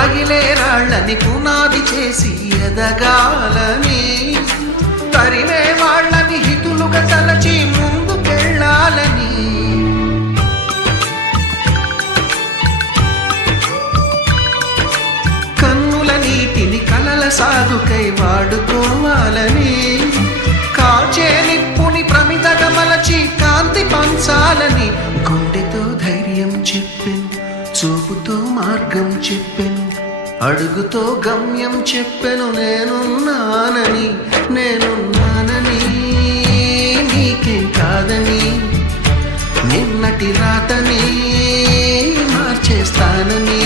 తగిలే రాళ్ళని పునాది చేసి ఎదగాలని, తరిమే వాళ్ళని హితులుగా తలచి ముందుకెళ్ళాలని, కన్నుల నీటిని కలల సాగుకై వాడుకోవాలని, కాచే నిప్పుని ప్రమిదగా మలచి కాంతి పంచాలని, గుండెతో ధైర్యం చెప్పెను, చూపుతో మార్గం చెప్పెను, అడుగుతో గమ్యం చెప్పెను, నేనున్నానని నీకేం కాదని, నిన్నటి రాతని మార్చేస్తానని.